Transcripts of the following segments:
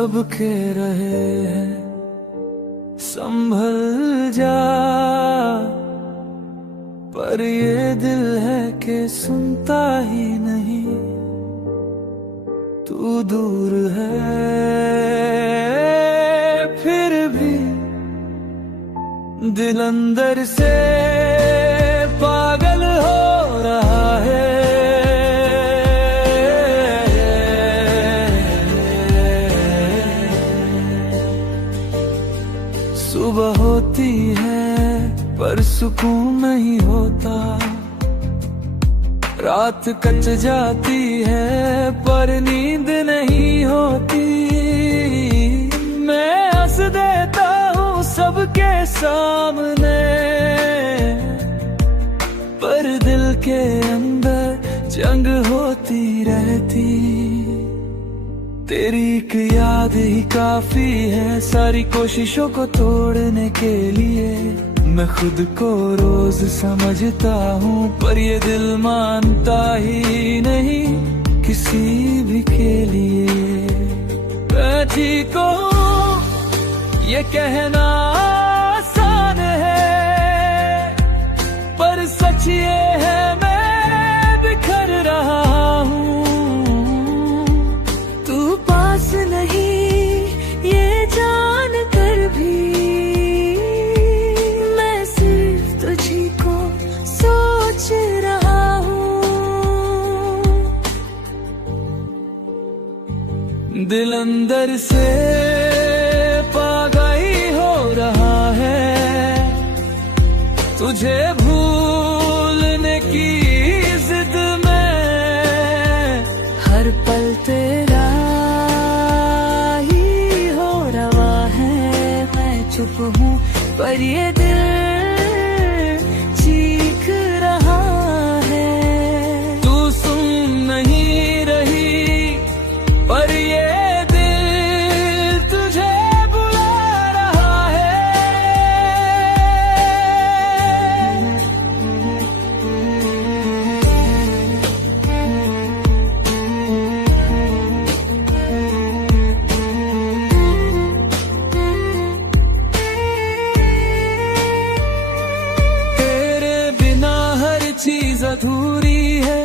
सबके रहे हैं, संभल जा। पर ये दिल है कि सुनता ही नहीं, तू दूर है फिर भी दिल अंदर से पागल हो रहा है। सुबह होती है पर सुकून नहीं होता, रात कट जाती है पर नींद नहीं होती। मैं हंस देता हूँ सबके सामने, पर दिल के अंदर जंग होती रहती। तेरी एक याद ही काफी है सारी कोशिशों को तोड़ने के लिए। मैं खुद को रोज समझता हूँ पर ये दिल मानता ही नहीं किसी भी के लिए। मैं ठीक हूँ ये कहना आसान है, पर सच ये है मैं बिखर रहा हूँ। तू पास नहीं ये जान कर भी, मैं सिर्फ तुझी को सोच रहा हूँ। दिल अंदर से पागल हो रहा है, तुझे भूलने की जिद में। हर पल तेरा ही हो रहा है, मैं चुप हूँ पर ये दिल चीख रहा है। तू सुन नहीं रही पर ये दिल तुझे बुला रहा है। तेरे बिना हर चीज अधूरी है,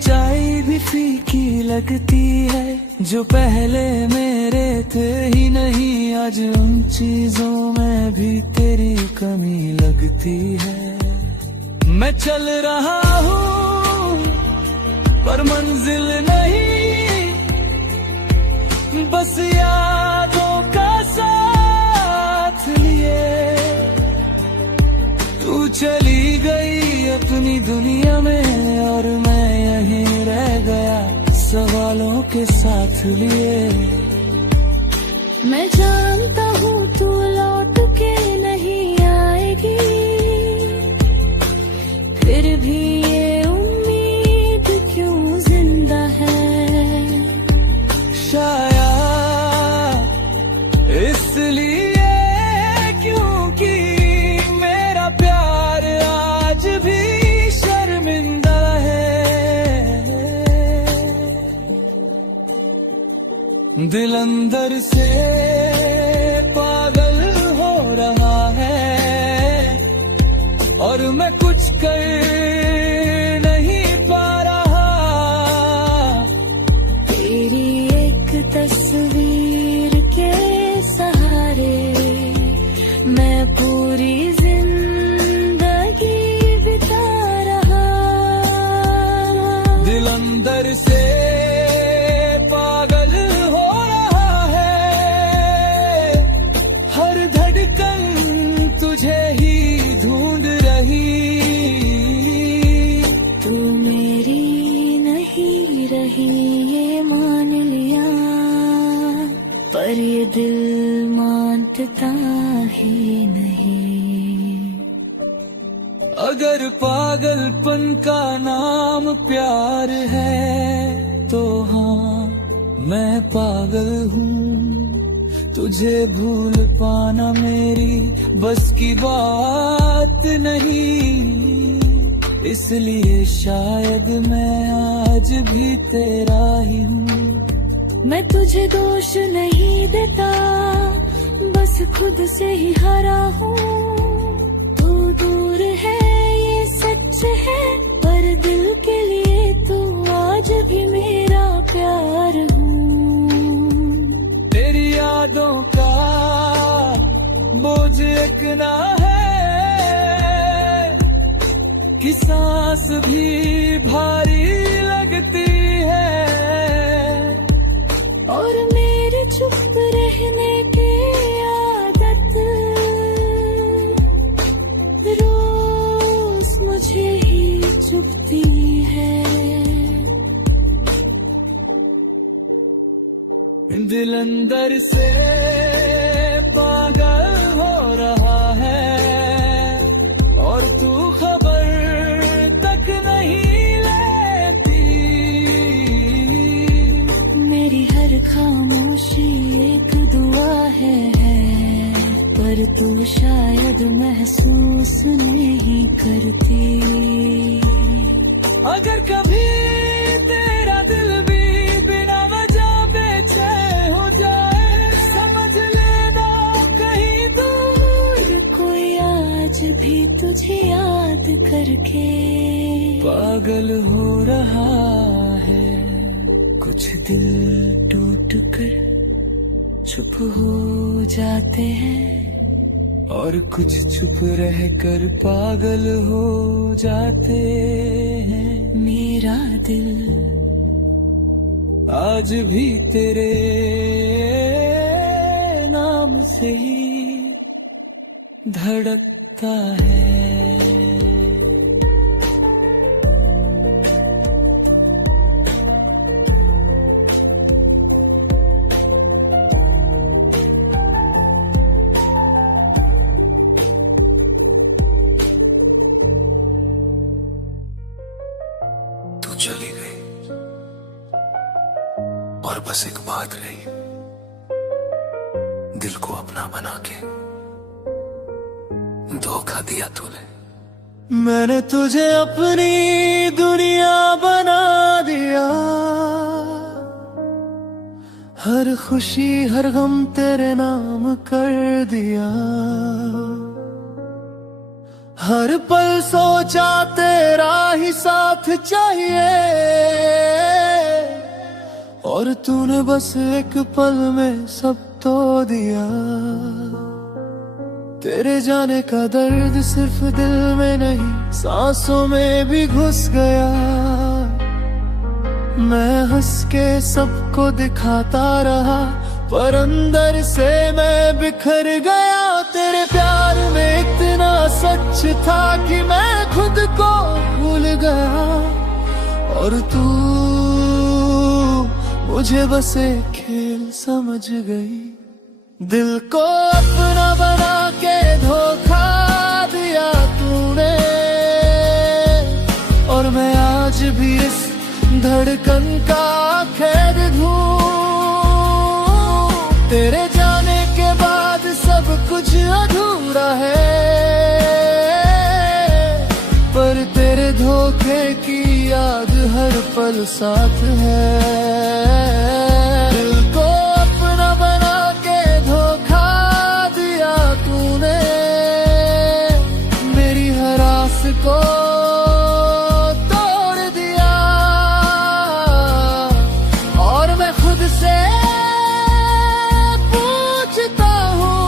चाय भी फीकी लगती है। जो पहले मेरे थे ही नहीं, आज उन चीजों में भी तेरी कमी लगती है। मैं चल रहा हूँ पर मंजिल नहीं, बस यादों का साथ लिए। तू चली गई अपनी दुनिया में और मैं यहीं रह गया सवालों के साथ लिए। मैं जानता हूँ तू लौट के नहीं आएगी, फिर भी ये उम्मीद क्यों जिंदा है। शायद इसलिए क्योंकि मेरा प्यार आज भी शर्मिंदा है। दिल अंदर से पागल हो रहा है और मैं कुछ कर नहीं पा रहा। तेरी एक तस्वीर के सहारे मैं पूरी जिंदगी बिता रहा। दिल अंदर से पागल हो रहा है, हर धड़कन तुझे ही ढूंढ रही। तू मेरी नहीं रही ये मान लिया, पर ये दिल मानता ही नहीं। अगर पागलपन का नाम प्यार है तो हाँ मैं पागल हूँ। तुझे भूल पाना मेरी बस की बात नहीं, इसलिए शायद मैं आज भी तेरा ही हूँ। मैं तुझे दोष नहीं देता, बस खुद से ही हारा हूँ। तू दूर है ये सच है, पर दिल के लिए तू आज भी मेरा प्यार हूँ। तेरी यादों का बोझ इतना है कि सांस भी भारी लगती है। और मेरी चुप रहने की आदत रोज मुझे ही चुभती है। दिल अंदर से पागल हो रहा है और तू खबर तक नहीं लेती। मेरी हर खामोशी एक दुआ है, पर तू शायद महसूस नहीं करती। अगर कभी तेरा दिल भी बिना वजह बेचैन हो जाए, समझ लेना कहीं दूर कोई आज भी तुझे याद करके पागल हो रहा है। कुछ दिल टूट कर चुप हो जाते हैं, और कुछ चुप रहकर पागल हो जाते हैं। मेरा दिल आज भी तेरे नाम से ही धड़कता है। तू चली गई और बस एक बात रही, दिल को अपना बना के धोखा दिया तूने। मैंने तुझे अपनी दुनिया बना दिया, हर खुशी हर गम तेरे नाम कर दिया। हर पल सोचा तेरा ही साथ चाहिए, और तूने बस एक पल में सब तो दिया। तेरे जाने का दर्द सिर्फ दिल में नहीं सांसों में भी घुस गया। मैं हंस के सबको दिखाता रहा, पर अंदर से मैं बिखर गया। तेरे प्यार में इतना सच था कि मैं खुद को भूल गया, और तू मुझे बस एक खेल समझ गई। दिल को अपना बना के धोखा दिया तूने, और मैं आज भी इस धड़कन का खेद ढूं। तेरे जाने के बाद सब कुछ अधूरा है, पर तेरे धोखे की याद हर पल साथ है। दिल को अपना बना के धोखा दिया तूने, मेरी हर आस को तोड़ दिया। और मैं खुद से पूछता हूँ,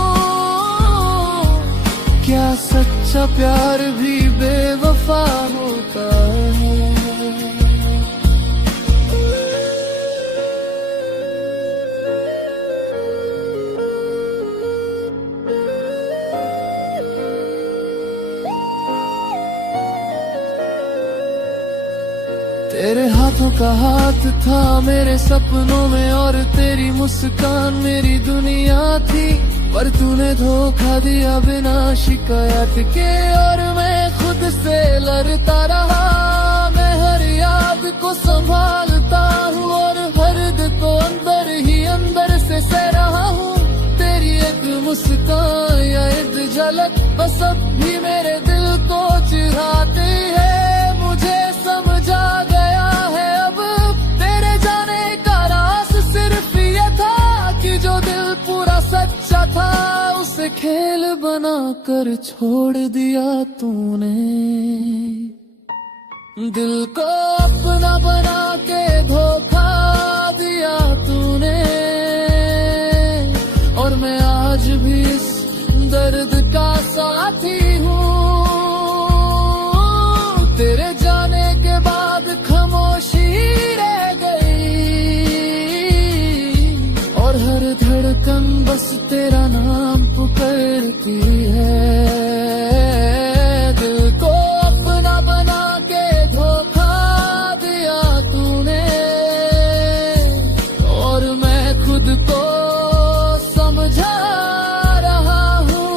क्या सच्चा प्यार भी बेवफा होता है? तेरे हाथों का हाथ था मेरे सपनों में, और तेरी मुस्कान मेरी दुनिया थी। पर तूने धोखा दिया बिना शिकायत के, और मैं खुद से लड़ता रहा। मैं हर याद को संभालता हूँ, और हर दिल को अंदर ही अंदर से सह रहा हूँ। तेरी एक मुस्कान या एक झलक बस अब भी मेरे दिल को चिढ़ाती है। मुझे समझा गया है अब तेरे जाने का राज सिर्फ से खेल बना कर छोड़ दिया तूने, दिल को अपना बना के धोखा दिया तूने। और मैं आज भी इस दर्द का साथी हूँ, तेरे जाने के बाद खामोशी रह गई, और हर धड़कन बस तेरा नाम पुकारती है। दिल को अपना बना के धोखा दिया तूने, और मैं खुद को समझा रहा हूँ,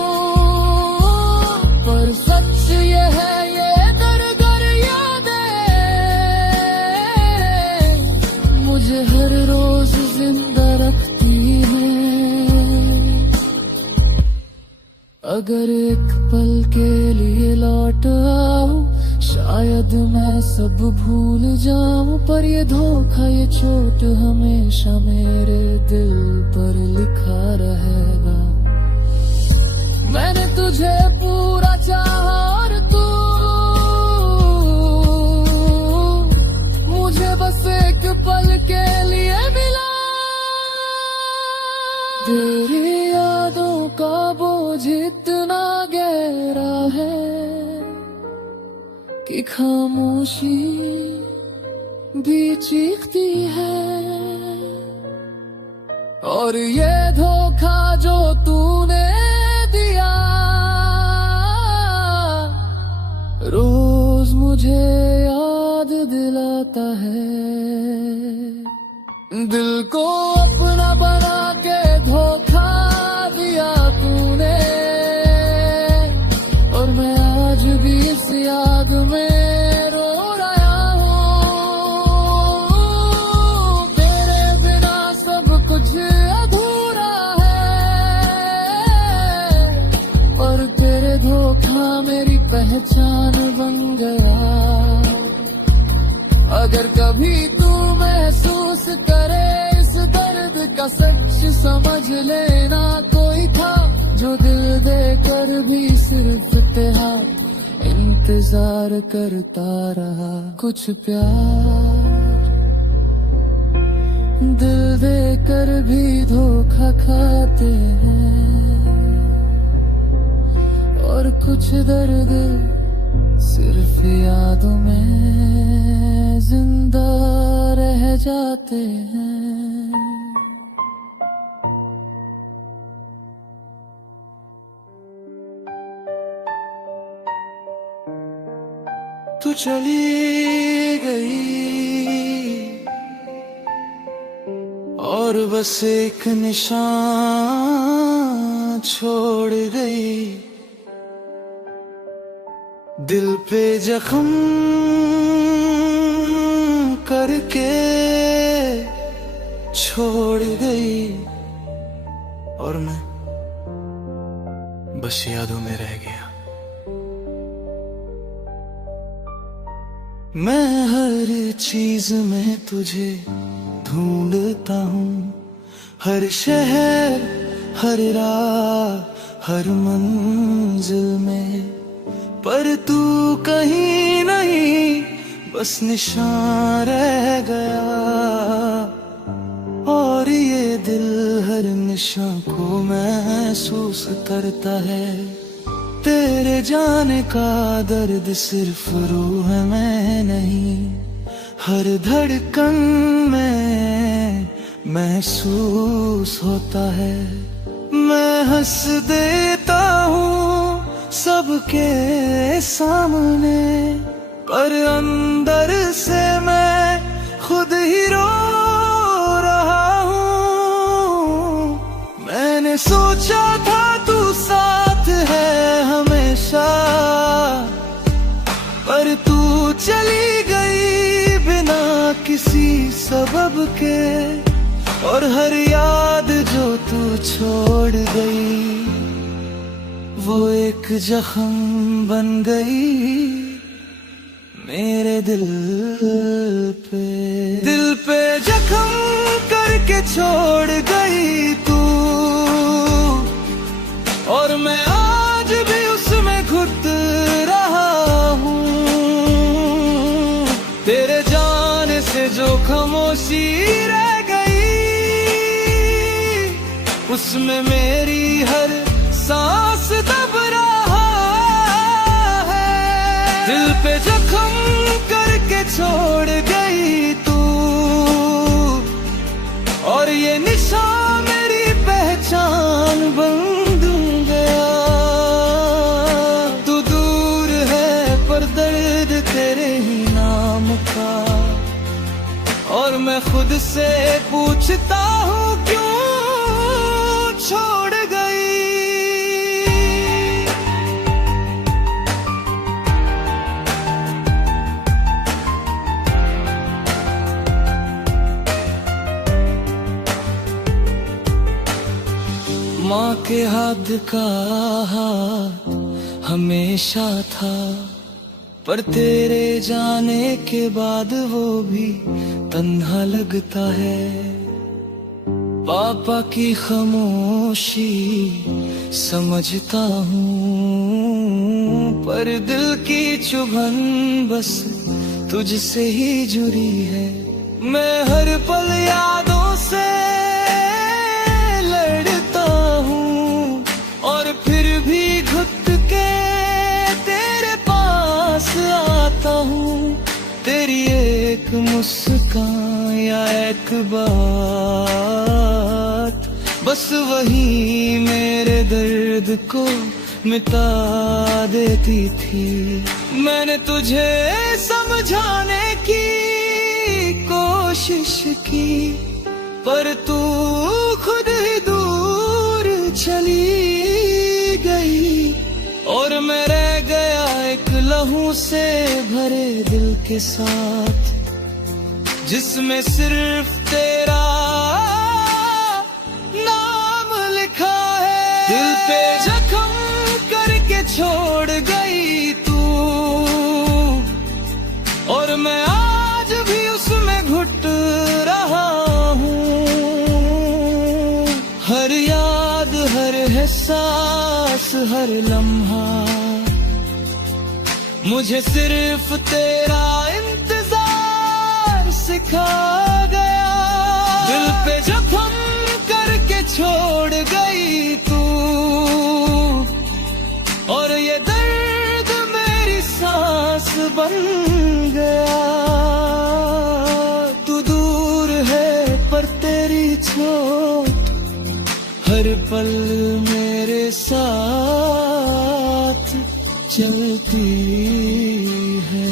पर सच ये है ये दरगर यादें मुझे हर रोज जिंदा रखती हैं। अगर एक पल के लिए लौट आऊं, शायद मैं सब भूल जाऊं, पर ये धोखा ये चोट हमेशा मेरे दिल पर लिखा रहेगा। मैंने तुझे पूरा चाहा और तू मुझे बस एक पल के लिए मिला। तेरी यादों का बोझ इतना गहरा है कि खामोशी भी चीखती है, और ये धोखा जो तूने दिया रोज मुझे याद दिलाता है। दिल को अपना बना के धोखा दिया तूने, और मैं आज भी इस याद में रो रहा हूँ। तेरे बिना सब कुछ अधूरा है, और तेरे धोखा मेरी पहचान बन गया। अगर कभी तू महसूस करे इस दर्द का सच, समझ लेना कोई था जो दिल देकर भी सिर्फ तेरा इंतजार करता रहा। कुछ प्यार दिल देकर भी धोखा खाते हैं, और कुछ दर्द सिर्फ यादों में जिंदा रह जाते हैं। तू चली गई और बस एक निशान छोड़ गई, दिल पे जख्म करके छोड़ गई, और मैं बस यादों में रह गया। मैं हर चीज में तुझे ढूंढता हूँ, हर शहर हर राह हर मंजिल में, पर तू कहीं नहीं बस निशान रह गया। और ये दिल हर निशान को महसूस करता है, तेरे जाने का दर्द सिर्फ रूह में नहीं, हर धड़कन में महसूस होता है। मैं हंस देता हूँ सबके सामने, पर अंदर से मैं खुद ही रो रहा हूँ। मैंने सोचा था तू साथ है हमेशा, पर तू चली गई बिना किसी सबब के, और हर याद जो तू छोड़ गई वो एक जख्म बन गई मेरे दिल पे जख्म करके छोड़ गई तू, और जिसमें मेरी हर सांस दब रहा है। दिल पे जख्म करके छोड़ गई तू, और ये निशान मेरी पहचान बन गया। तू दूर है पर दर्द तेरे ही नाम का, और मैं खुद से पूछता हूँ क्यों छोड़ गई। माँ के हाथ का हाथ हमेशा था, पर तेरे जाने के बाद वो भी तन्हा लगता है। पापा की खामोशी समझता हूँ, पर दिल की चुभन बस तुझसे ही जुड़ी है। मैं हर पल यादों से लड़ता हूँ, और फिर भी घुट के तेरे पास आता हूँ। तेरी एक मुस्कान या एक बात, बस वही मेरे दर्द को मिटा देती थी। मैंने तुझे समझाने की कोशिश की, पर तू खुद ही दूर चली गई, और मैं रह गया एक लहू से भरे दिल के साथ, जिसमें सिर्फ तेरा नाम लिखा है। दिल पे जख्म करके छोड़ गई तू, और मैं आज भी उसमें घुट रहा हूँ। हर याद, हर एहसास, हर लम्हा मुझे सिर्फ तेरा इंतजार सिखा गया। दिल पे जख्म करके छोड़ गई तू, और ये दर्द मेरी सांस बन गया। तू दूर है पर तेरी चोट हर पल मेरे साथ चलती है।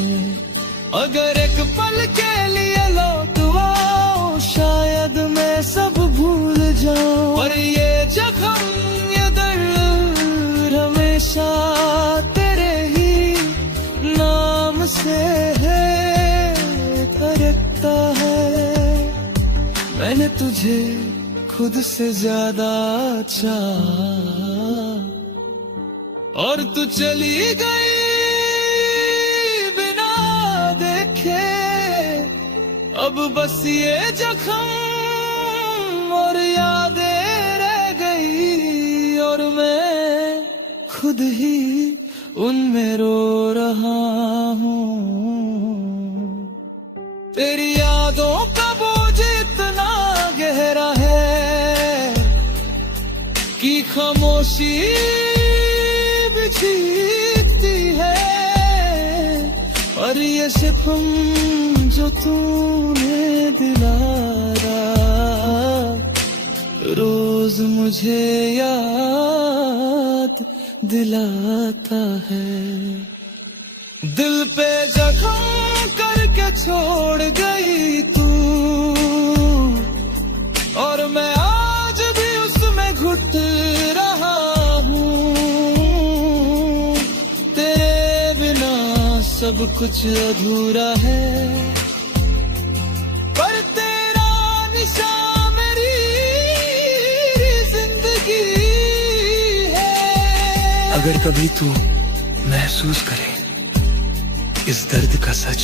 अगर एक पल के लिए लौट आओ, शायद मैं सब भूल जाऊं, पर ये जख्म, ये दर्द हमेशा तेरे ही नाम से है, धड़कता है। मैंने तुझे खुद से ज्यादा चाहा, और तू चली गई बिना देखे। अब बस ये जख्म और यादें रह गई, और मैं खुद ही उनमें रो रहा हूँ। तेरी यादों का बोझ इतना गहरा है कि खामोशी जीतती है, और ये सितम जो तूने दिलाया रोज मुझे याद दिलाता है। दिल पे जख्म करके छोड़ गई तू, और मैं आज भी उसमें घुट रहा हूँ। तेरे बिना सब कुछ अधूरा है, पर तेरा निशान मेरी जिंदगी है। अगर कभी तू महसूस करे इस दर्द का सच,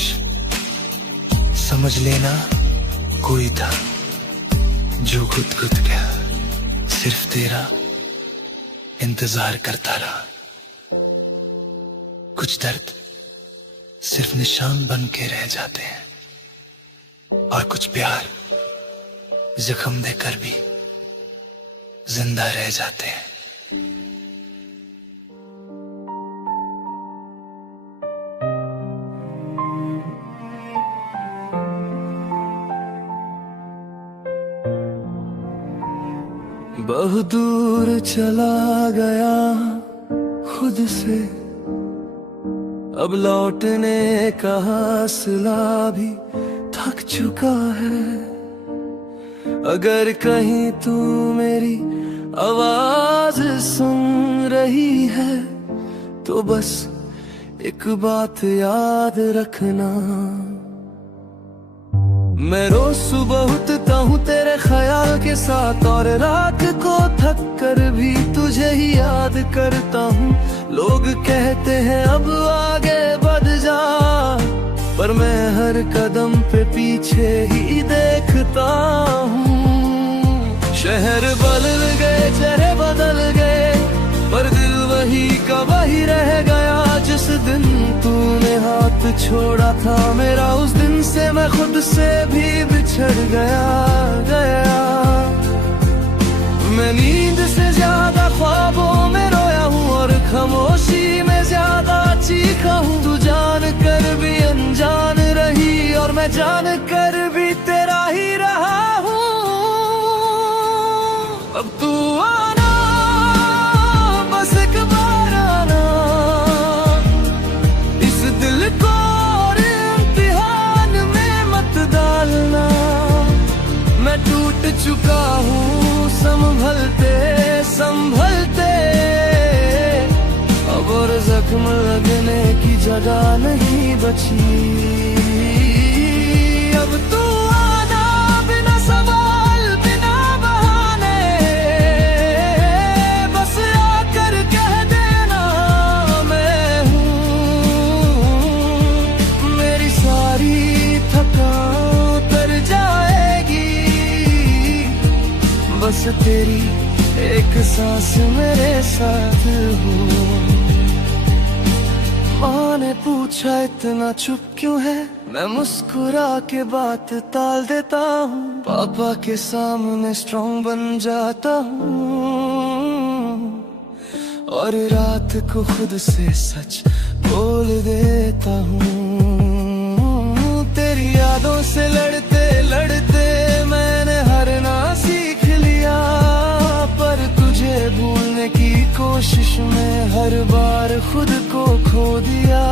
समझ लेना कोई था जो घुट घुट गया, सिर्फ तेरा इंतजार करता रहा। कुछ दर्द सिर्फ निशान बन के रह जाते हैं, और कुछ प्यार जख्म देकर भी जिंदा रह जाते हैं। बहुत दूर चला गया खुद से, अब लौटने का हौसला भी थक चुका है। अगर कहीं तू मेरी आवाज सुन रही है तो बस एक बात याद रखना, मैं रोज सुबह उठता हूँ तेरे ख्याल के साथ, और रात को थक कर भी तुझे ही याद करता हूँ। लोग कहते हैं अब आगे बढ़ जा, पर मैं हर कदम पे पीछे ही देखता हूँ। शहर बदल गए, चेहरे बदल गए, पर दिल वही का वही रह गया। जिस दिन तूने हाथ छोड़ा था मेरा, उस दिन से मैं खुद से भी बिछड़ गया। मैं नींद से ज्यादा ख्वाबों में रोया हूँ, और खामोशी में ज्यादा चीखा हूँ। तू जान कर भी अनजान रही, और मैं जान कर भी तेरा ही रहा हूँ। अब तू आना, बस एक बार आना, इस दिल को और इम्तिहान में मत डालना। मैं टूट चुका हूँ संभलते संभलते, अब और जख्म लगने की जगह नहीं बची। अब तू आना, बिना सवाल बिना बहाने, बस आकर कह देना मैं हूँ। मेरी सारी थकान उतर जाएगी, बस तेरी एक सांस मेरे साथ हो। माँ ने पूछा इतना चुप क्यों है, मैं मुस्कुरा के बात टाल देता हूँ। पापा के सामने स्ट्रॉन्ग बन जाता हूँ, और रात को खुद से सच बोल देता हूँ। तेरी यादों से लड़ते लड़ते मैंने हारना सीख लिया, पर तुझे भूलने की कोशिश में हर बार खुद को खो दिया।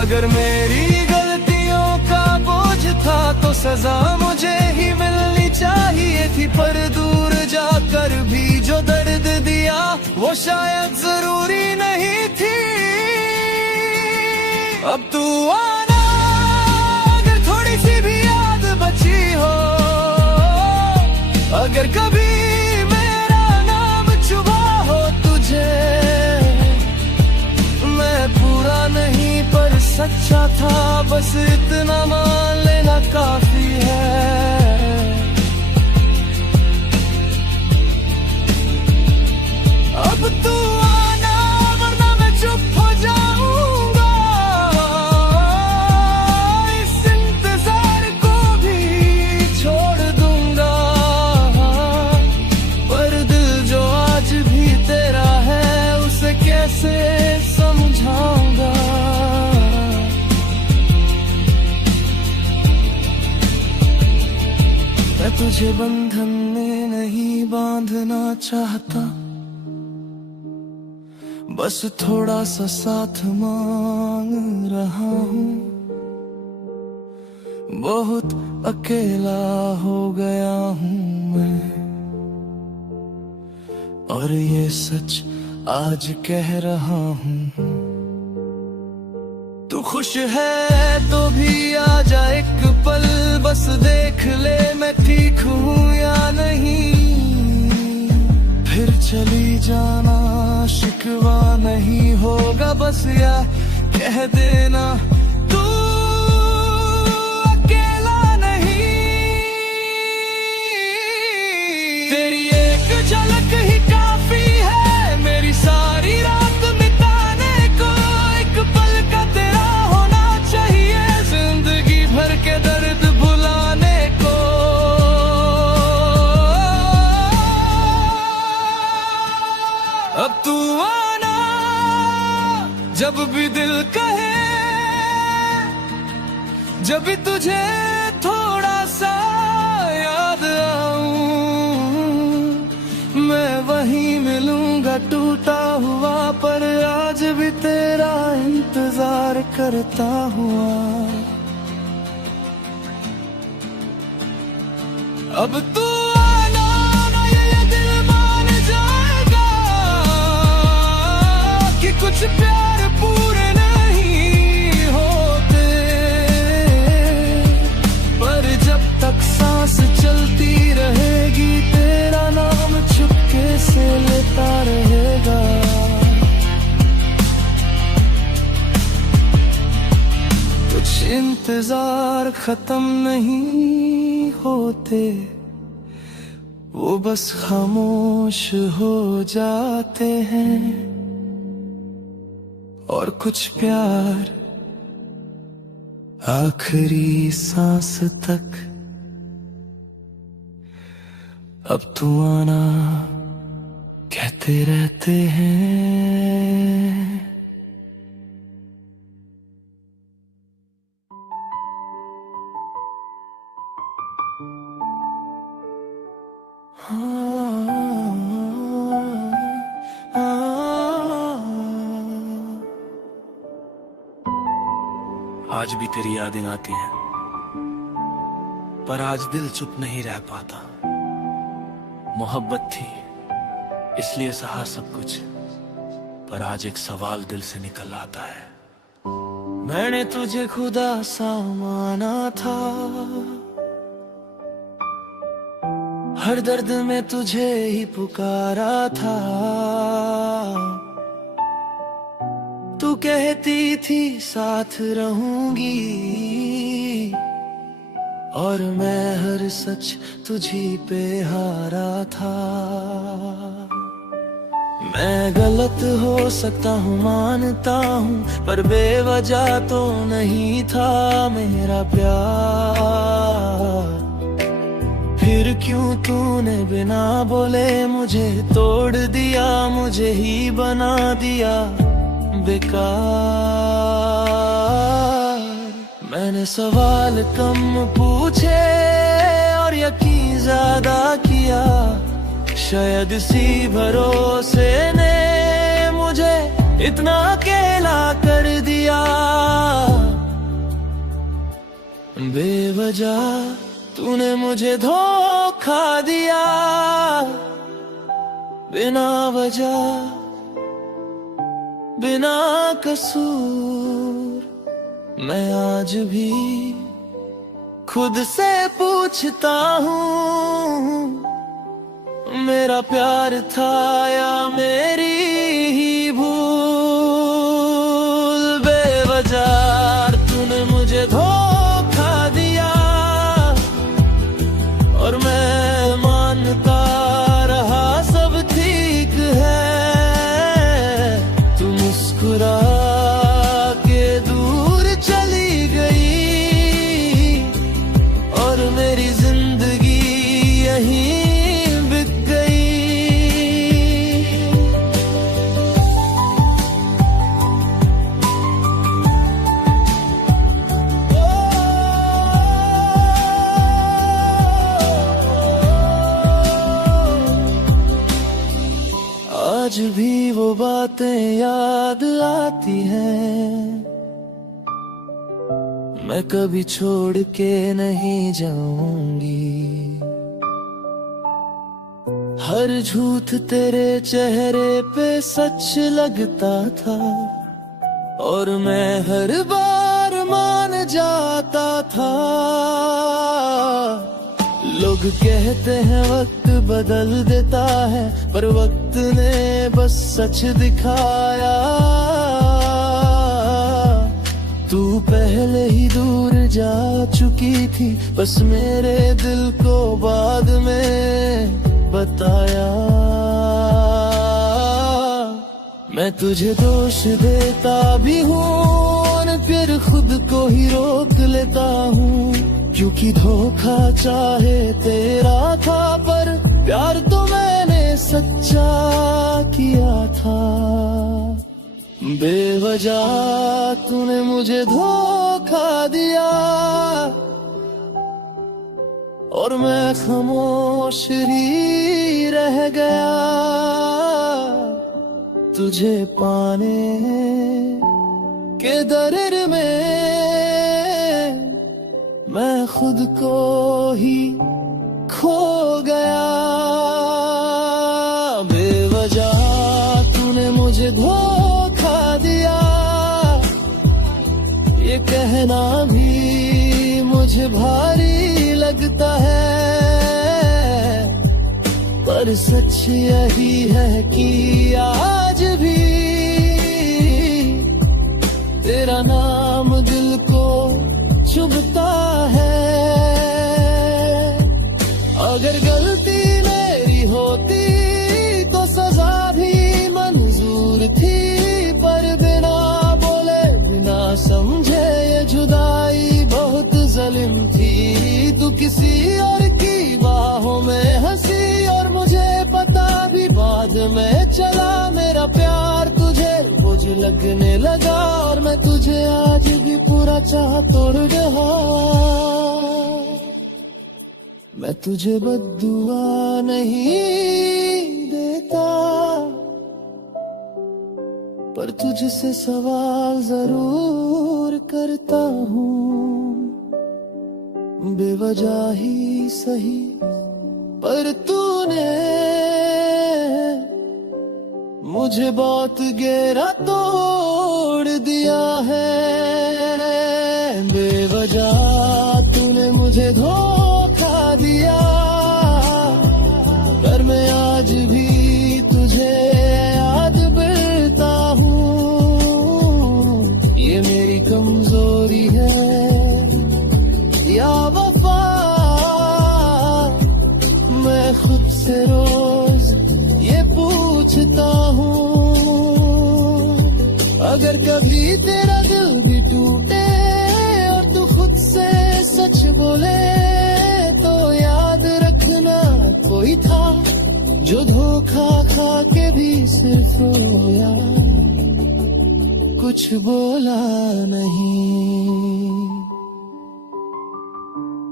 अगर मेरी गलतियों का बोझ था तो सजा मुझे ही मिलनी चाहिए थी, पर दूर जाकर भी जो दर्द दिया वो शायद जरूरी नहीं थी। अब तू आना, अगर थोड़ी सी भी याद बची हो, अगर कभी मेरा नाम चुभा हो तुझे, मैं पूरा नहीं पर सच्चा था, बस इतना मान लेना काफी है। अब तू आना, वरना मैं चुप हो जाऊंगा। इस इंतजार को भी छोड़ दूंगा, पर दिल जो आज भी तेरा है उसे कैसे समझाऊंगा। मैं तुझे बंधन में नहीं बांधना चाहता, बस थोड़ा सा साथ मांग रहा हूँ। बहुत अकेला हो गया हूँ मैं, और ये सच आज कह रहा हूँ। तू खुश है तो भी आ जा एक पल, बस देख ले मैं ठीक हूँ या नहीं। फिर चली जाना, शिकवा नहीं होगा, बस या कह देना तू अकेला नहीं। तेरी एक झलक ही काफी है मेरी सारी रात बिताने को, एक पल का तेरा होना चाहिए जिंदगी भर के दर्द भुलाने को। जब भी दिल कहे, जब भी तुझे थोड़ा सा याद आऊं, मैं वहीं मिलूंगा टूटा हुआ, पर आज भी तेरा इंतजार करता हुआ। अब तू आना ना, ये दिल मान जाएगा कि कुछ प्यार पूरे नहीं होते, पर जब तक सांस चलती रहेगी तेरा नाम चुपके से लेता रहेगा। कुछ इंतजार खत्म नहीं होते, वो बस खामोश हो जाते हैं, और कुछ प्यार आखिरी सांस तक। अब तू आना कहते रहते हैं। आज भी तेरी यादें आती हैं, पर आज दिल चुप नहीं रह पाता। मोहब्बत थी इसलिए सहा सब कुछ, पर आज एक सवाल दिल से निकल आता है। मैंने तुझे खुदा सा माना था, हर दर्द में तुझे ही पुकारा था। तू कहती थी साथ रहूंगी, और मैं हर सच तुझी पे हारा था। मैं गलत हो सकता हूँ मानता हूँ, पर बेवजह तो नहीं था मेरा प्यार। फिर क्यों तूने बिना बोले मुझे तोड़ दिया, मुझे ही बना दिया बेकार। मैंने सवाल कम पूछे और यकीन ज्यादा किया, शायद इसी भरोसे ने मुझे इतना अकेला कर दिया। बेवजह तूने मुझे धोखा दिया, बिना वजह बिना कसूर। मैं आज भी खुद से पूछता हूँ, मेरा प्यार था या मेरी ही भूल। बेवजह तूने मुझे धोखा दिया, और मैं मानता रहा सब ठीक है। तू मुस्कुरा के दूर चली गई, और मेरी जिंदगी यहीं बिक गई। आज भी वो बातें याद आती हैं, मैं कभी छोड़ के नहीं जाऊंगी। हर झूठ तेरे चेहरे पे सच लगता था, और मैं हर बार मान जाता था। लोग कहते हैं वक्त बदल देता है, पर वक्त ने बस सच दिखाया। तू पहले ही दूर जा चुकी थी, बस मेरे दिल को बाद में बताया। मैं तुझे दोष देता भी हूँ, और फिर खुद को ही रोक लेता हूँ, क्योंकि धोखा चाहे तेरा था, पर प्यार तो मैंने सच्चा किया था। बेवजह तूने मुझे धोखा दिया और मैं खामोश ही रह गया। तुझे पाने के दर्द में मैं खुद को ही खो गया। बेवजह तूने मुझे धोखा दिया, ये कहना भी मुझे भारी लगता है, पर सच यही है कि आज भी तेरा नाम दिल को चुभता है। अगर गलती मेरी होती तो सजा भी मंजूर थी, पर बिना बोले बिना समझे ये जुदाई बहुत जालिम थी। तू किसी और की बाहों में हंसी और मुझे पता भी बाद में चला, मेरा प्यार तुझे बोझ लगने लगा और मैं तुझे आज भी पूरा चाह तोड़ रहा। मैं तुझे बद्दुआ नहीं देता, पर तुझसे सवाल जरूर करता हूँ। बेवजह ही सही पर तूने मुझे बहुत गहरा तोड़ दिया है। बेवजह तूने मुझे धोखा दिया, पर मैं आज भी तुझे याद करता हूँ। ये मेरी कमजोरी है या वफा, मैं खुद से रोज ये पूछता हूँ। अगर कभी तेरा दिल भी टूटे और तू खुद से सच बोले, तो याद रखना कोई था जो धोखा खा के भी सिर्फ रोया, कुछ बोला नहीं।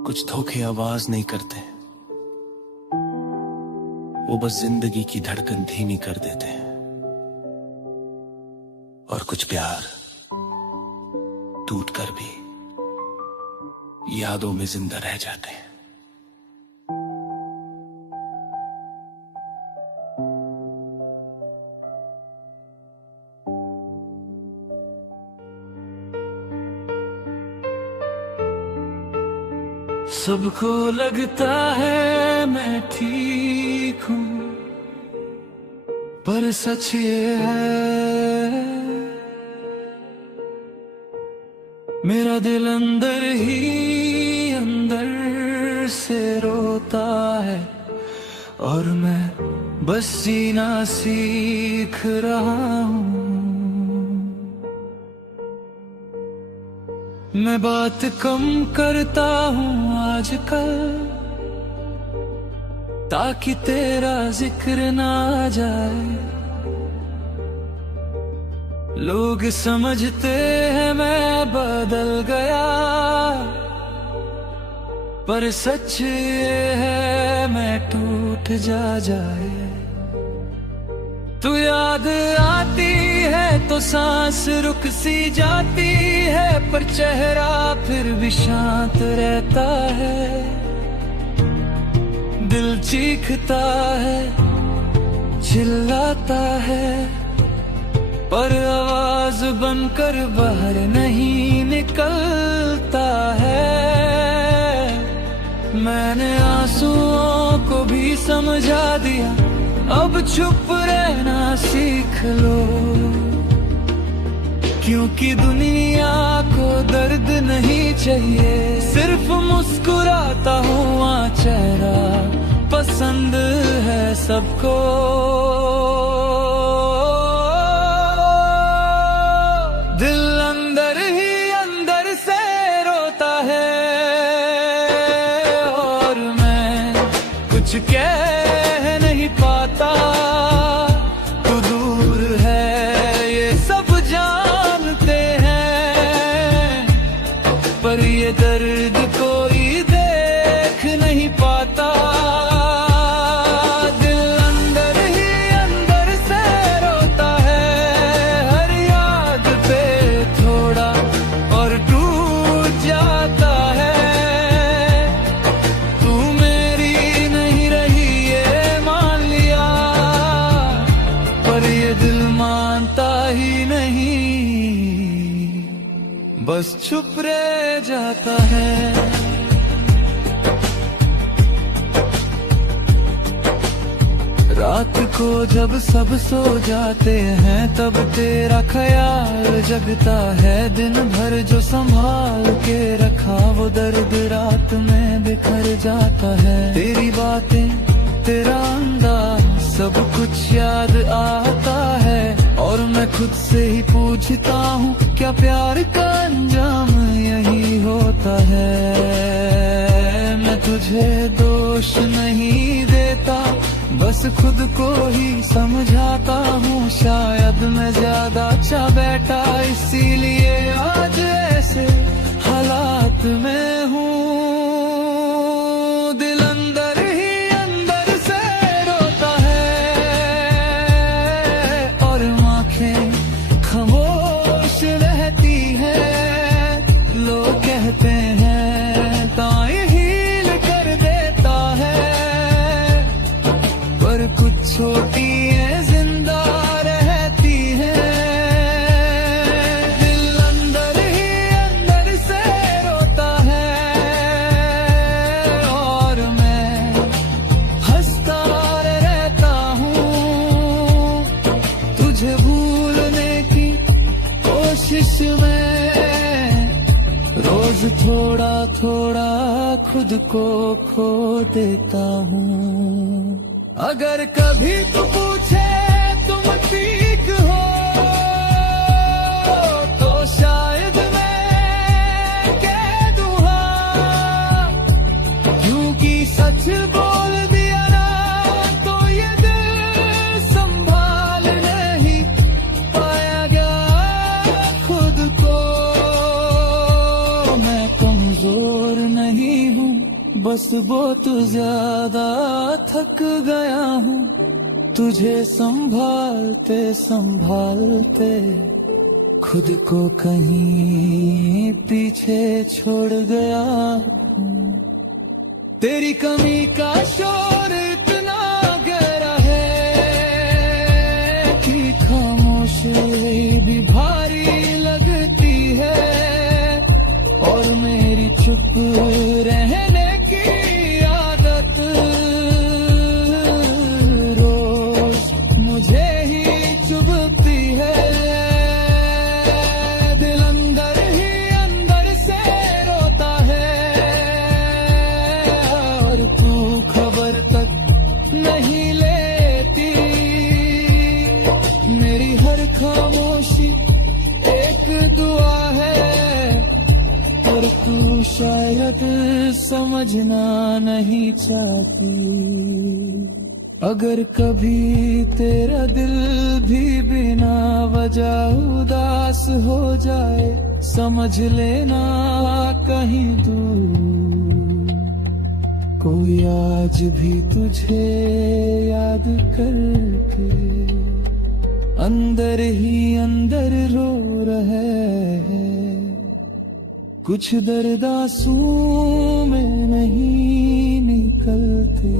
कुछ धोखे आवाज नहीं करते, वो बस जिंदगी की धड़कन धीमी कर देते हैं। और कुछ प्यार टूट कर भी यादों में जिंदा रह जाते हैं। सबको लगता है मैं ठीक हूँ, पर सच ये है मेरा दिल अंदर ही अंदर से रोता है, और मैं बस जीना सीख रहा हूँ। मैं बात कम करता हूँ आजकल, ताकि तेरा जिक्र ना जाए। लोग समझते हैं मैं बदल गया, पर सच ये है मैं टूट जाए। तू याद आती है तो सांस रुक सी जाती है, पर चेहरा फिर भी शांत रहता है। दिल चीखता है, चिल्लाता है, पर आवाज बनकर बाहर नहीं निकलता है। मैंने आंसुओं को भी समझा दिया, अब चुप रहना सीख लो, क्योंकि दुनिया को दर्द नहीं चाहिए, सिर्फ मुस्कुराता हुआ चेहरा पसंद है सबको। दिल अंदर ही अंदर से रोता है, और मैं कुछ कह नहीं पाता। तू दूर है ये सब जान बस चुप रह जाता है। रात को जब सब सो जाते हैं तब तेरा ख्याल जगता है। दिन भर जो संभाल के रखा वो दर्द रात में बिखर जाता है। तेरी बातें, तेरा अंदाज, सब कुछ याद आता है। और मैं खुद से ही पूछता हूँ क्या प्यार का अंजाम यही होता है। मैं तुझे दोष नहीं देता, बस खुद को ही समझाता हूँ। शायद मैं ज्यादा अच्छा बैठा इसीलिए आज ऐसे हालात में हूँ। दिल अंदर ही अंदर से रोता है और आँखें खामोश रहती है। लोग कहते हैं ताए हील कर देता है, पर कुछ छोटी है जिंदा रहती है। दिल अंदर ही अंदर से रोता है और मैं हंसता रहता हूँ। तुझे भूलने की कोशिश में रोज थोड़ा थोड़ा खुद को खो देता हूँ। अगर कभी तू पूछे तुम ठीक हो तो शायद मैं कह दूँ हाँ, क्योंकि सच बोल दिया ना तो ये दिल संभाल नहीं पाएगा खुद को। मैं कमजोर नहीं हूँ, बस बहुत ज्यादा थक गया हूँ। तुझे संभालते संभालते खुद को कहीं पीछे छोड़ गया हूँ। तेरी कमी का शोर इतना गहरा है कि खामोशी भी भारी लगती है। और मेरी चुप रहने की आदत रोज मुझे ही चुभती है। दिल अंदर ही अंदर से रोता है और तू खबर तक नहीं लेती। मेरी हर खामोशी एक दुआ है, पर तू शायद समझना नहीं चाहती। अगर कभी तेरा दिल भी बिना वजह उदास हो जाए, समझ लेना कहीं दूर कोई आज भी तुझे याद करके अंदर ही अंदर रो रहे हैं। कुछ दर्द आंसू में नहीं निकलते,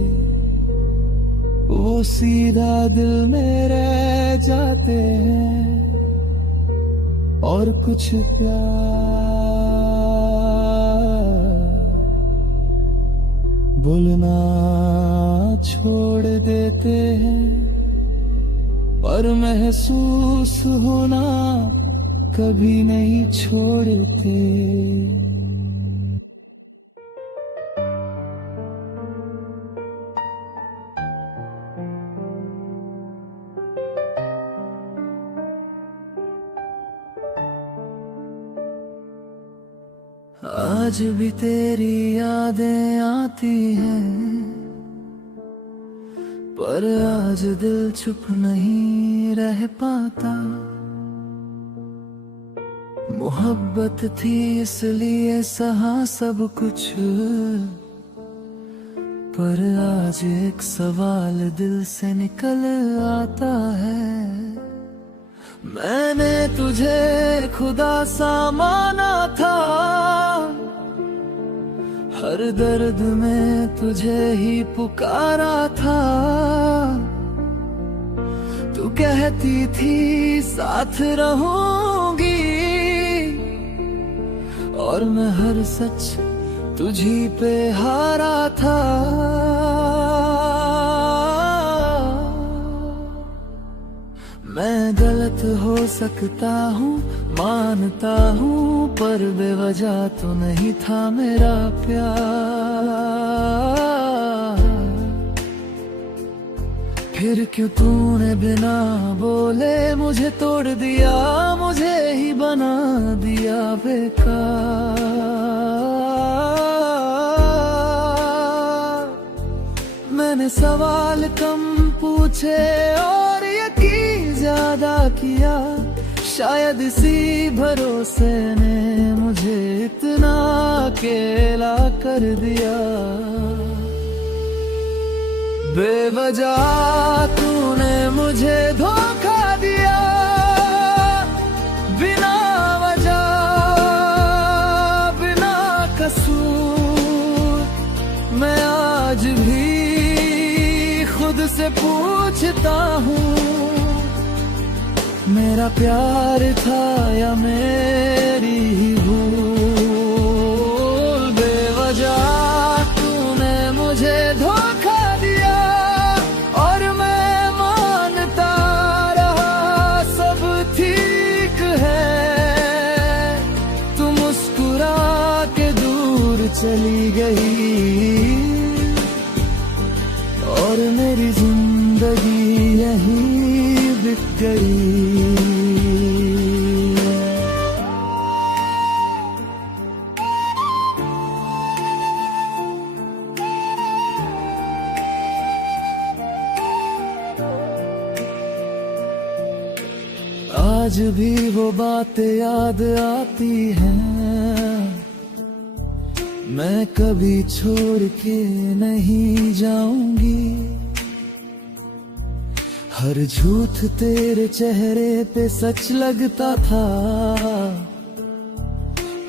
वो सीधा दिल में रह जाते हैं। और कुछ प्यार बोलना छोड़ देते हैं, पर महसूस होना कभी नहीं छोड़ते। आज भी तेरी यादें आती हैं, पर आज दिल चुप नहीं रह पाता। मोहब्बत थी इसलिए सहा सब कुछ, पर आज एक सवाल दिल से निकल आता है। मैंने तुझे खुदा सा माना था, हर दर्द में तुझे ही पुकारा था। तू कहती थी साथ रहूंगी, और मैं हर सच तुझी पे हारा था। मैं गलत हो सकता हूँ मानता हूँ, पर बेवजह तो नहीं था मेरा प्यार। फिर क्यों तूने बिना बोले मुझे तोड़ दिया, मुझे ही बना दिया बेकार। मैंने सवाल कम पूछे और यकीन ज्यादा किया, शायद इसी भरोसे ने मुझे इतना अकेला कर दिया। बेवजह तूने मुझे धोखा दिया, बिना वजह बिना कसूर। मैं आज भी खुद से पूछता हूँ, मेरा प्यार था या मेरी ही भूल। बेवजह तूने मुझे धोखा दिया और मैं मानता रहा सब ठीक है। तू मुस्कुरा के दूर चली गई और मेरी जिंदगी यहीं बिक गई। आज भी वो बातें याद आती हैं, मैं कभी छोड़ के नहीं जाऊंगी। हर झूठ तेरे चेहरे पे सच लगता था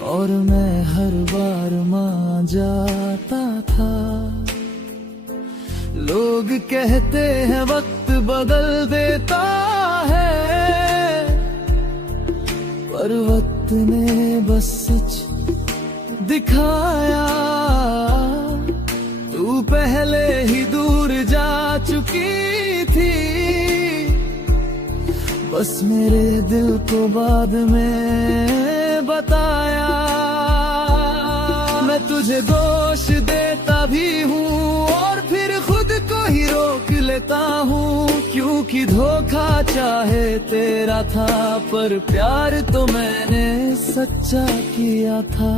और मैं हर बार मान जाता था। लोग कहते हैं वक्त बदल देता है, पर वक्त ने बस सच दिखाया। तू पहले ही दूर जा चुकी थी, बस मेरे दिल को बाद में बताया। मैं तुझे दोष देता भी हूँ और फिर खुद को ही रोक लेता हूँ, क्योंकि धोखा चाहे तेरा था, पर प्यार तो मैंने सच्चा किया था।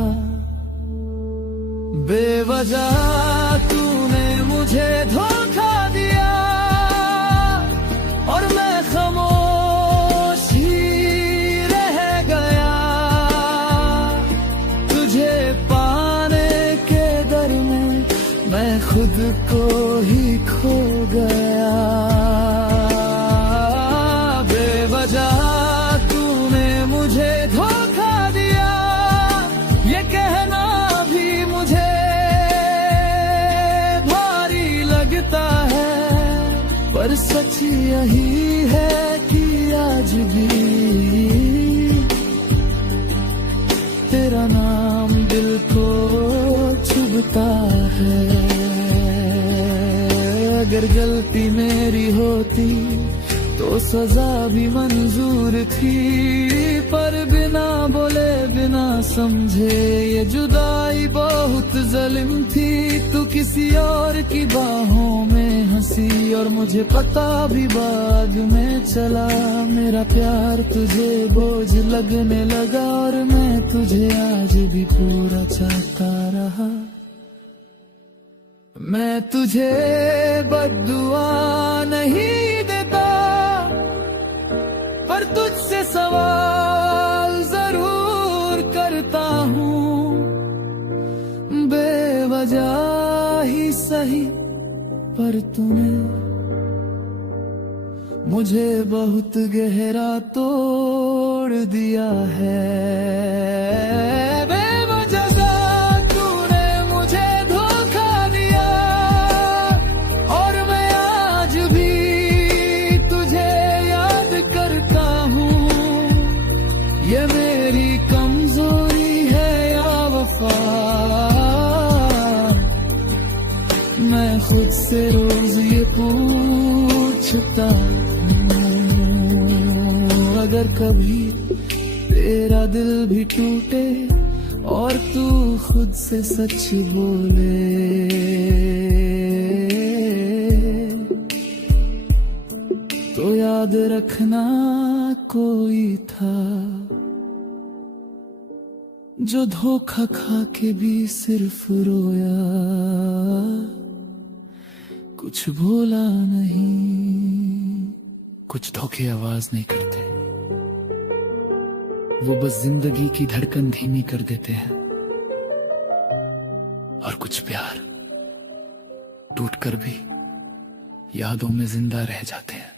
बेवजह तूने मुझे धोखा दिया और मैं खामोश ही रह गया। तुझे पाने के दर में मैं खुद को ही खो गया। बेवजह तूने मुझे धोखा दिया, ये कहना भी मुझे भारी लगता है, पर सच यही है कि आज भी तेरा नाम दिल को चुभता है। अगर गलती मेरी होती तो सजा भी मंजूर थी, पर बिना बोले बिना समझे ये जुदाई बहुत जालिम थी। तू किसी और की बाहों में हंसी और मुझे पता भी बाद में चला। मेरा प्यार तुझे बोझ लगने लगा और मैं तुझे आज भी पूरा चाहता रहा। मैं तुझे बद्दुआ नहीं देता, पर तुझसे सवाल जरूर करता हूँ। बेवजह ही सही, पर तूने मुझे बहुत गहरा तोड़ दिया है। ये मेरी कमजोरी है या सोचता अगर कभी तेरा दिल भी टूटे और तू खुद से सच बोले, तो याद रखना कोई था जो धोखा खा के भी सिर्फ रोया, कुछ बोला नहीं। कुछ धोखे आवाज नहीं करते, वो बस जिंदगी की धड़कन धीमी कर देते हैं। और कुछ प्यार टूटकर भी यादों में जिंदा रह जाते हैं।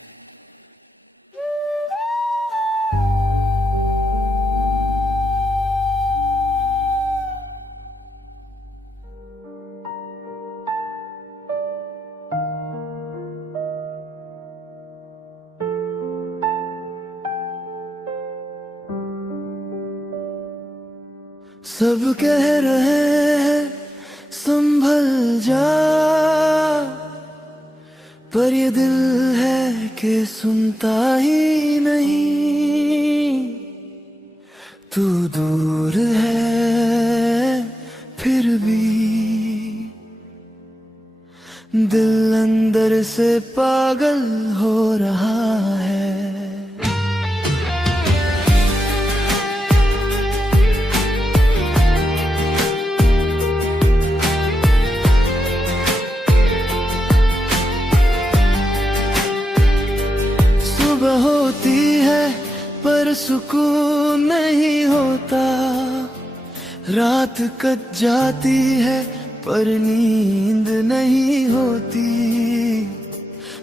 सब कह रहे हैं संभल जा, पर ये दिल है कि सुनता ही नहीं। तू दूर है फिर भी दिल अंदर से पागल हो रहा है। होती है पर सुकून नहीं होता, रात कट जाती है पर नींद नहीं होती।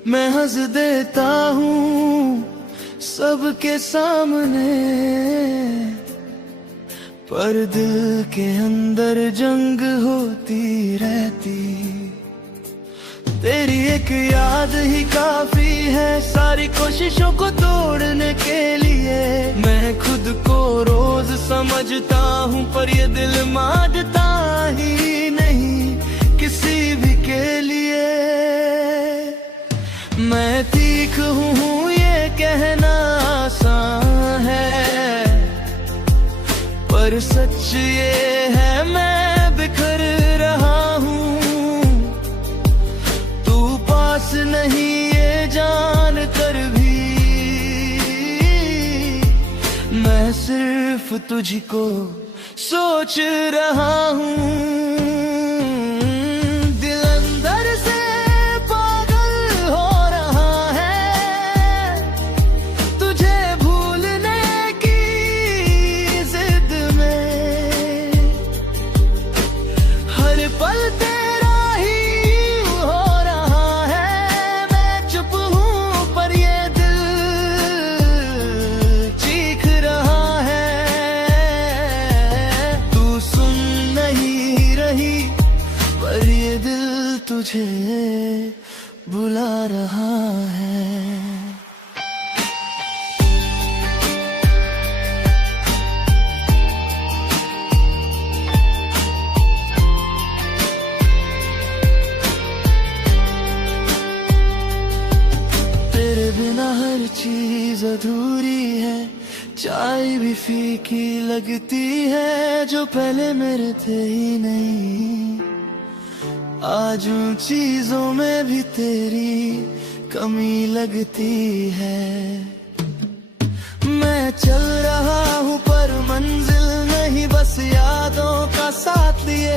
मैं हंस देता हूँ सबके सामने, पर दिल के अंदर जंग होती रहती। तेरी एक याद ही काफी है सारी कोशिशों को तोड़ने के लिए। मैं खुद को रोज समझता हूँ पर ये दिल मानता ही नहीं किसी भी के लिए। मैं तीख हूँ ये कहना आसान है, पर सच ये है मैं बिखर रहा हूँ। नहीं ये जान कर भी मैं सिर्फ तुझको सोच रहा हूँ। दिल अंदर से पागल हो रहा है तुझे भूलने की जिद में। हर पल तेरा ही तुझे बुला रहा है। तेरे बिना हर चीज अधूरी है, चाय भी फीकी लगती है। जो पहले मेरे थे ही नहीं, आज उन चीजों में भी तेरी कमी लगती है। मैं चल रहा हूँ पर मंजिल नहीं, बस यादों का साथ लिए।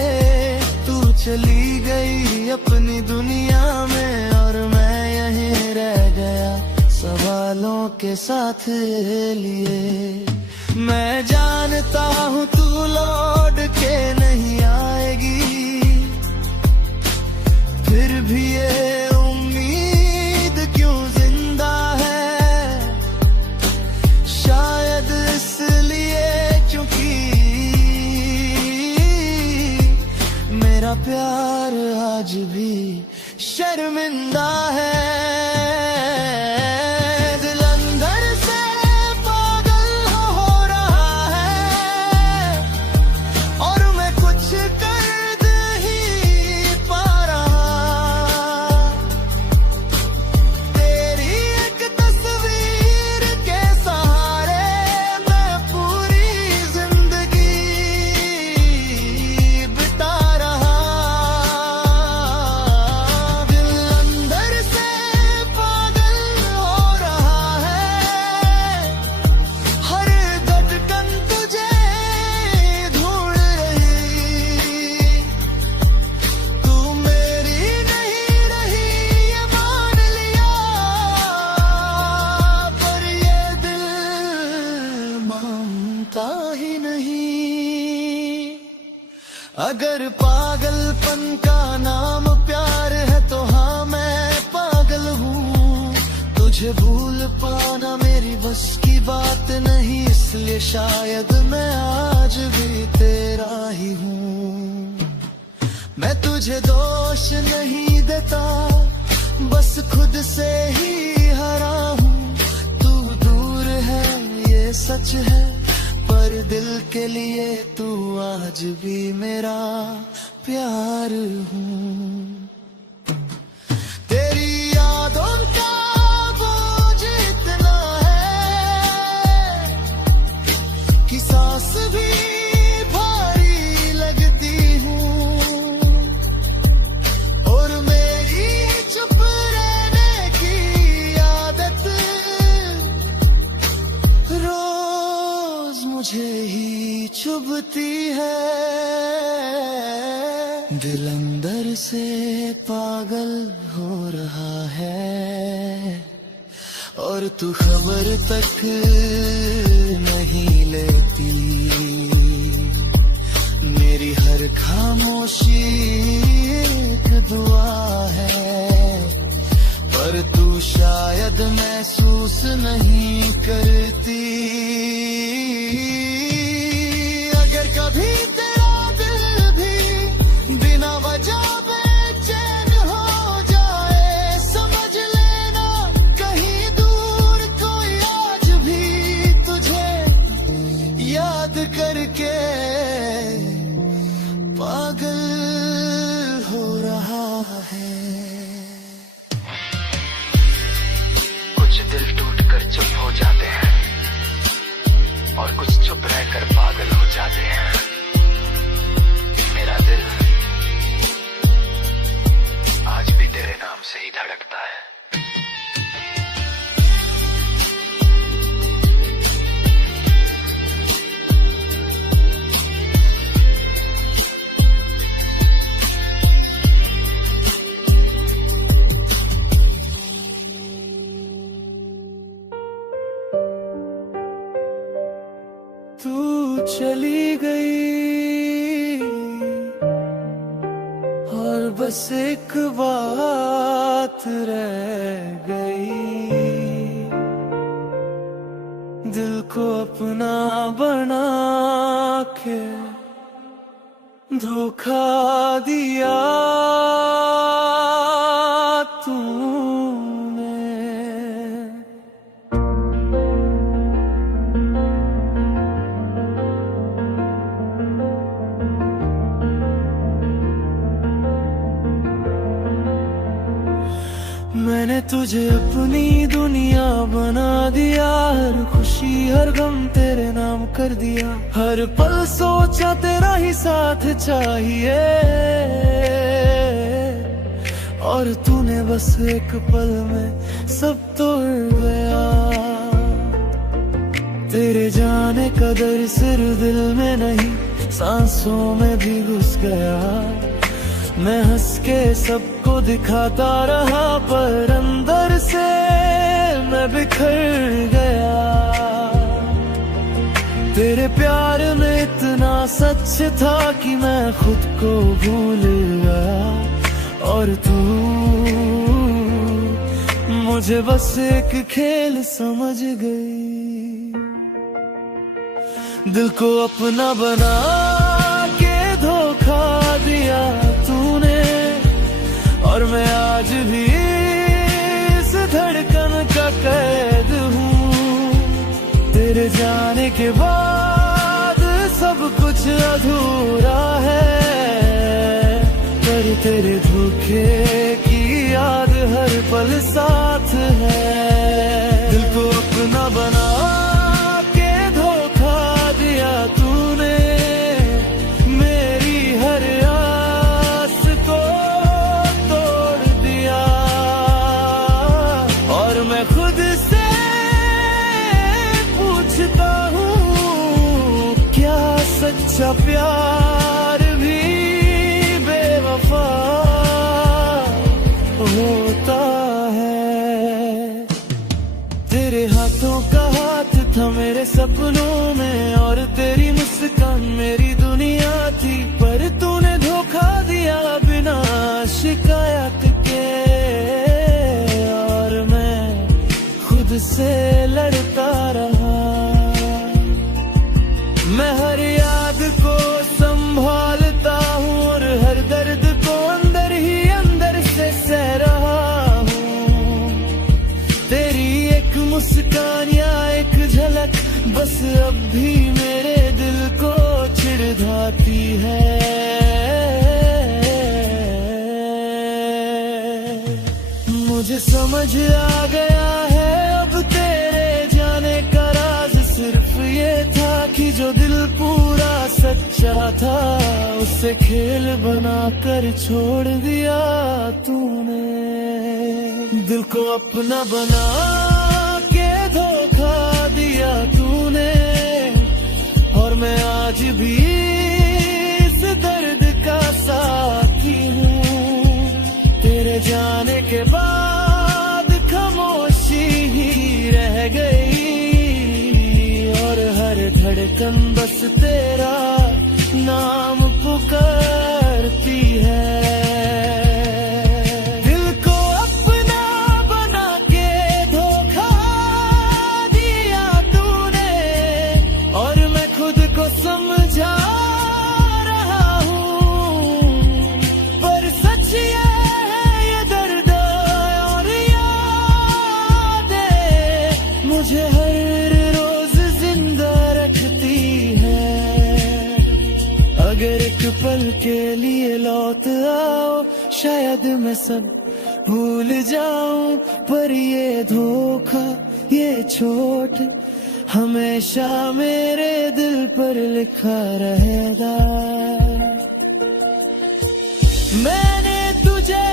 तू चली गई अपनी दुनिया में और मैं यहीं रह गया सवालों के साथ लिए। मैं जानता हूँ तू लौट के नहीं आएगी, फिर भी ये उम्मीद क्यों जिंदा है। शायद इसलिए क्योंकि मेरा प्यार आज भी शर्मिंदा है। दिल अंदर से पागल हो रहा है अगर पागलपन का नाम प्यार है तो हाँ मैं पागल हूँ। तुझे भूल पाना मेरी बस की बात नहीं, इसलिए शायद मैं आज भी तेरा ही हूँ। मैं तुझे दोष नहीं देता, बस खुद से ही हरा हूँ। तू दूर है ये सच है, पर दिल के लिए तू आज भी मेरा प्यार हूँ। तेरी यादों का बोझ इतना है कि सांस भी भारी लगती हूँ, और मेरी चुप रहने की आदत रोज मुझे ही चुभती है। दिल अंदर से पागल हो रहा है, और तू खबर तक नहीं लेती। मेरी हर खामोशी एक दुआ है, पर तू शायद महसूस नहीं करती। अगर कभी तेरा दिल भी बिना वजह बेचैन हो जाए, समझ लेना कहीं दूर कोई आज भी तुझे याद करके पागल हो रहा है। कुछ दिल टूटकर चुप हो जाते हैं, और कुछ चुप रहकर पागल हो जाते हैं। मेरा दिल आज भी तेरे नाम से ही धड़कता है। तू चली गई और बस एक बात रह गई, दिल को अपना बना के धोखा दिया तूने। मैंने तुझे अपनी दुनिया बना दिया, हर खुशी हर गम तेरे नाम कर दिया। हर पल सोचा तेरा ही साथ चाहिए, और तूने बस एक पल में सब तोड़ गया। तेरे जाने का दर्द सिर्फ दिल में नहीं, सांसों में भी घुस गया। मैं हंस के सबको दिखाता रहा, पर अंदर से मैं बिखर गया। तेरे प्यार में इतना सच था कि मैं खुद को भूल गया, और तू मुझे बस एक खेल समझ गई। दिल को अपना बना के धोखा दिया तूने, और मैं आज भी इस धड़कन का कैद हूँ। तेरे जाने के बाद सब कुछ अधूरा है, पर तेरे धोखे की याद हर पल साथ है। दिल को अपना बना के धोखा दिया तूने, मेरी हर आस को तोड़ दिया, और मैं खुद से पूछता हूँ, क्या सच्चा प्यार भी बेवफा होता है? तेरे हाथों का हाथ था मेरे सपनों में, और तेरी मुस्कान मेरी दुनिया थी, पर तू शिकायत के, और मैं खुद से लड़ता रहा। मैं हर याद को संभालता हूँ और हर दर्द को अंदर ही अंदर से सह रहा हूँ। तेरी एक मुस्कान या एक झलक बस अब भी मेरे दिल को चिढ़ाती है। मुझे समझ आ गया है अब तेरे जाने का राज सिर्फ ये था कि जो दिल पूरा सच्चा था उसे खेल बनाकर छोड़ दिया तूने। दिल को अपना बना के धोखा दिया तूने, और मैं आज भी इस दर्द का साथी हूँ। तेरे जाने के बाद खामोशी ही रह गई, और हर धड़कन बस तेरा नाम पुकारती है। दिल को अपना बना के धोखा दिया तूने, और मैं खुद को समझा रहा हूँ। पर सच ये है ये दर्द और यादें मुझे हर रोज जिंदा रखती है। अगर एक पल के लिए लौट आओ शायद मैं सब भूल जाऊं, पर ये धोखा ये चोट हमेशा मेरे दिल पर लिखा रहेगा। मैंने तुझे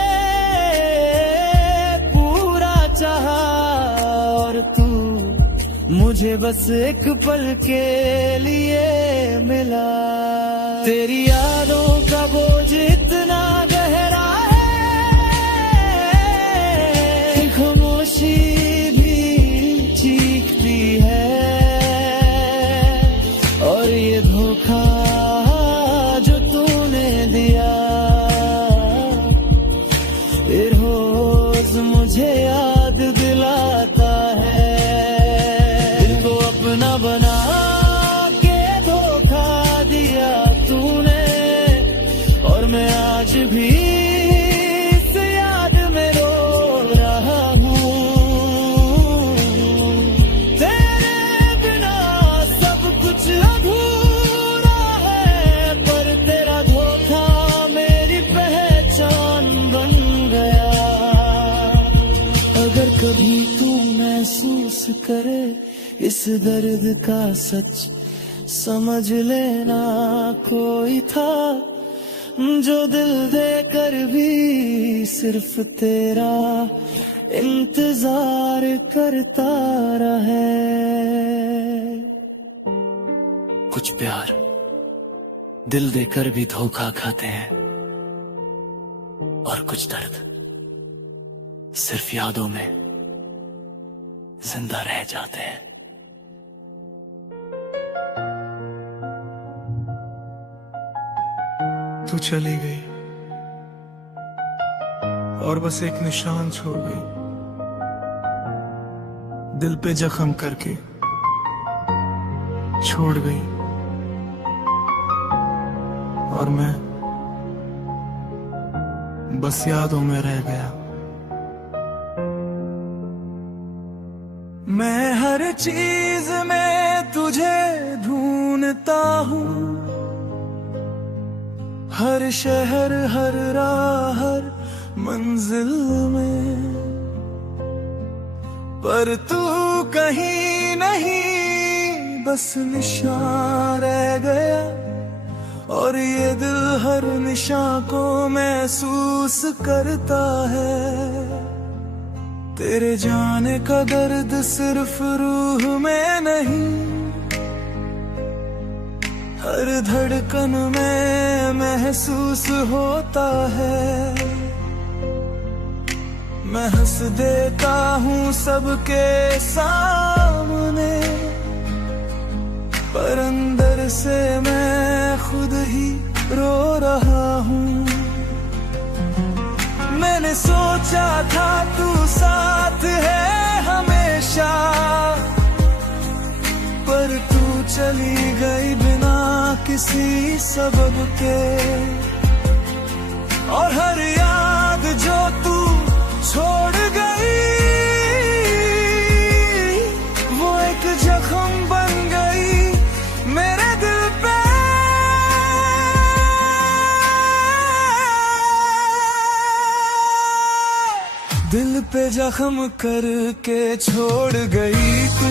पूरा चाहा और तू मुझे बस एक पल के लिए मिला। तेरी यादों का बोझ इतना गहरा है, खामोशी भी चीखती है। और ये धोखा जो तूने दिया रोज मुझे याद दिलाता है। दिल को अपना बना के धोखा दिया तूने, और मैं आज भी इस याद में रो रहा हूँ। तेरे बिना सब कुछ अधूरा है, पर तेरा धोखा मेरी पहचान बन गया। अगर कभी तू महसूस करे इस दर्द का सच, समझ लेना कोई था जो दिल देकर भी सिर्फ तेरा इंतजार करता रहे। कुछ प्यार दिल देकर भी धोखा खाते हैं, और कुछ दर्द सिर्फ यादों में जिंदा रह जाते हैं। तू चली गई और बस एक निशान छोड़ गई, दिल पे जख्म करके छोड़ गई। और मैं बस यादों में रह गया। मैं हर चीज में तुझे ढूंढता हूँ, हर शहर हर राह हर मंजिल में, पर तू कहीं नहीं बस निशान रह गया। और ये दिल हर निशान को महसूस करता है। तेरे जाने का दर्द सिर्फ रूह में नहीं, हर धड़कन में महसूस होता है। मैं हंस देता हूँ सबके सामने, पर अंदर से मैं खुद ही रो रहा हूँ। मैंने सोचा था तू साथ है हमेशा, पर तू चली गई बिना किसी सबब के। और हर याद जो तू छोड़ गई वो एक जख्म बन गई मेरे दिल पे। दिल पे जख्म करके छोड़ गई तू,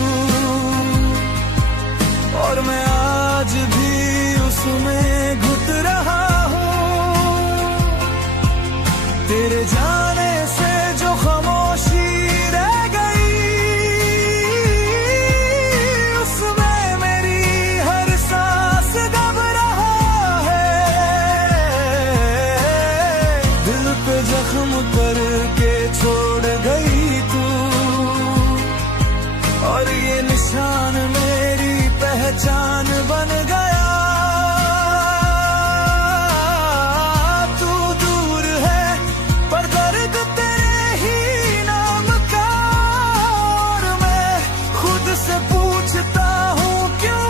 और मैं आज भी उसमें घुट रहा हूँ। तेरे जाने से जो खामोशी रह गई उसमें मेरी हर सांस दब रहा है। दिल पे जख्म करके छोड़ गई तू, और ये निशान मेरी पहचान बन गया। तू दूर है पर दर्द तेरे ही नाम का, और मैं खुद से पूछता हूँ क्यों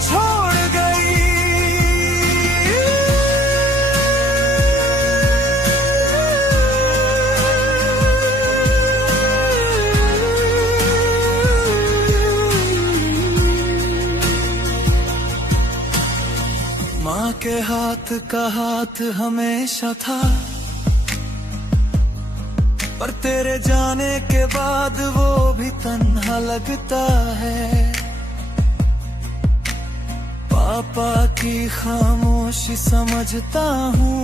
छोड़ गई। माँ के हाथ का हाथ हमेशा था, पर तेरे जाने के बाद वो भी तन्हा लगता है। पापा की खामोशी समझता हूँ,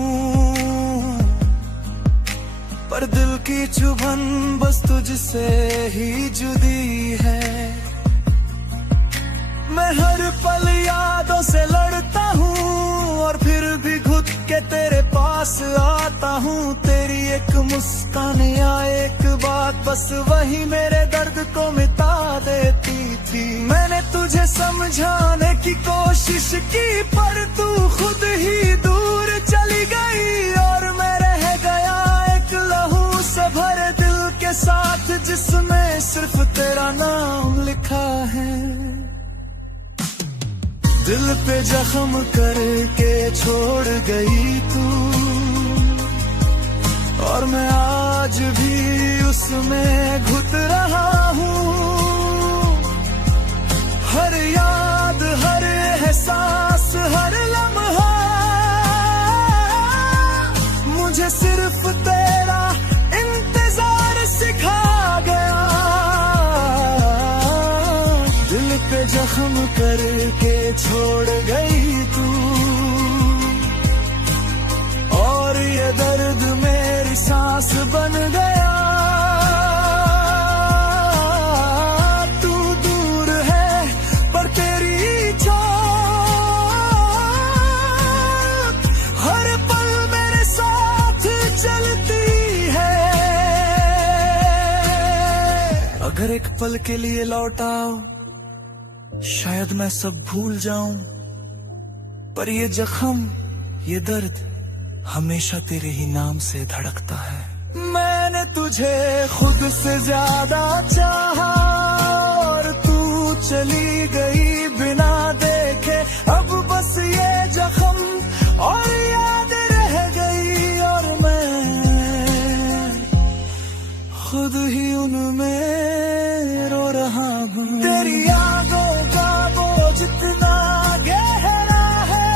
पर दिल की चुभन बस तुझसे ही जुदी है। मैं हर पल यादों से लड़ता हूँ, और फिर भी घुट के तेरे पास आता हूँ। तेरी एक मुस्कान या एक बात बस वही मेरे दर्द को मिटा देती थी। मैंने तुझे समझाने की कोशिश की, पर तू खुद ही दूर चली गई, और मैं रह गया एक लहू से भरे दिल के साथ, जिसमें सिर्फ तेरा नाम लिखा है। दिल पे जख्म करके छोड़ गई तू, और मैं आज भी उसमें घुट रहा हूँ। हर याद, हर एहसास, हर लम्हा मुझे सिर्फ तेरा इंतजार सिखा गया। दिल पे जख्म करके छोड़ गई तू, और ये दर्द मेरी सांस बन गया। तू दूर है पर तेरी छाप हर पल मेरे साथ चलती है। अगर एक पल के लिए लौट आओ, शायद मैं सब भूल जाऊं, पर ये जख्म, ये दर्द हमेशा तेरे ही नाम से धड़कता है। मैंने तुझे खुद से ज्यादा चाहा, और तू चली गई बिना देखे। अब बस ये जख्म और याद रह गई, और मैं खुद ही उनमें रो रहा हूँ। तेरी यादों का बोझ इतना गहरा है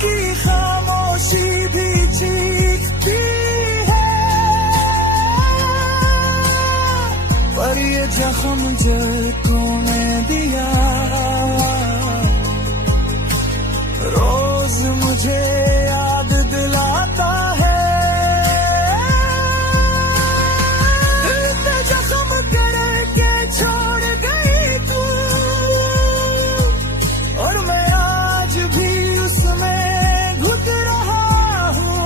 कि खामोशी भी चीखती है। पर ये जख्म जो तूने दिया रोज मुझे याद दिलाता है। छोड़ गई तू, और मैं आज भी उसमें घुट रहा हूँ।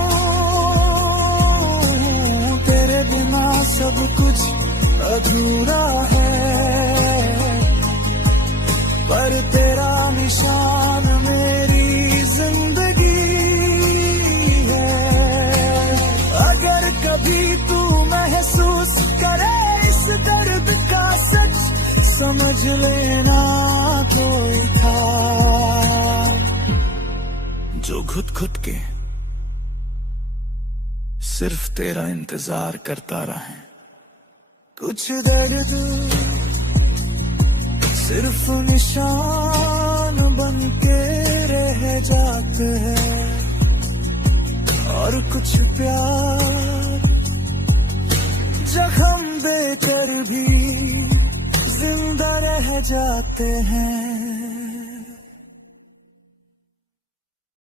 तेरे बिना सब कुछ अधूरा है, पर तेरा निशान मेरी जिंदगी है। समझ लेना कोई था जो घुट घुट के सिर्फ तेरा इंतजार करता रहे। कुछ दर्द सिर्फ निशान बन के रह जाते हैं और कुछ प्यार जख्म देकर भी जिंदा रह जाते हैं।